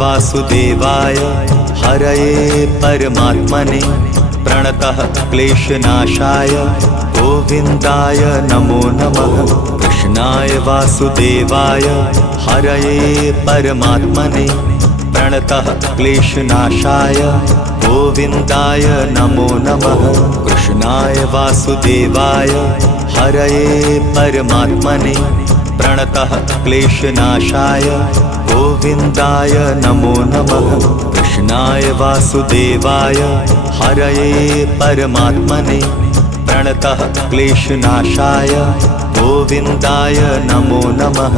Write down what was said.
वासुदेवाय हरये परमात्मने प्रणतः क्लेशनाशाय गोविन्दाय नमो नमः। कृष्णाय वासुदेवाय हरये परमात्मने प्रणतः क्लेशनाशाय गोविन्दाय नमो नमः। कृष्णाय वासुदेवाय हरये परमात्मने प्रणतः क्लेशनाशाय गोविन्दाय नमो नमः। कृष्णाय वासुदेवाय हरये परमात्मने प्रणतः क्लेशनाशाय गोविन्दाय नमो नमः।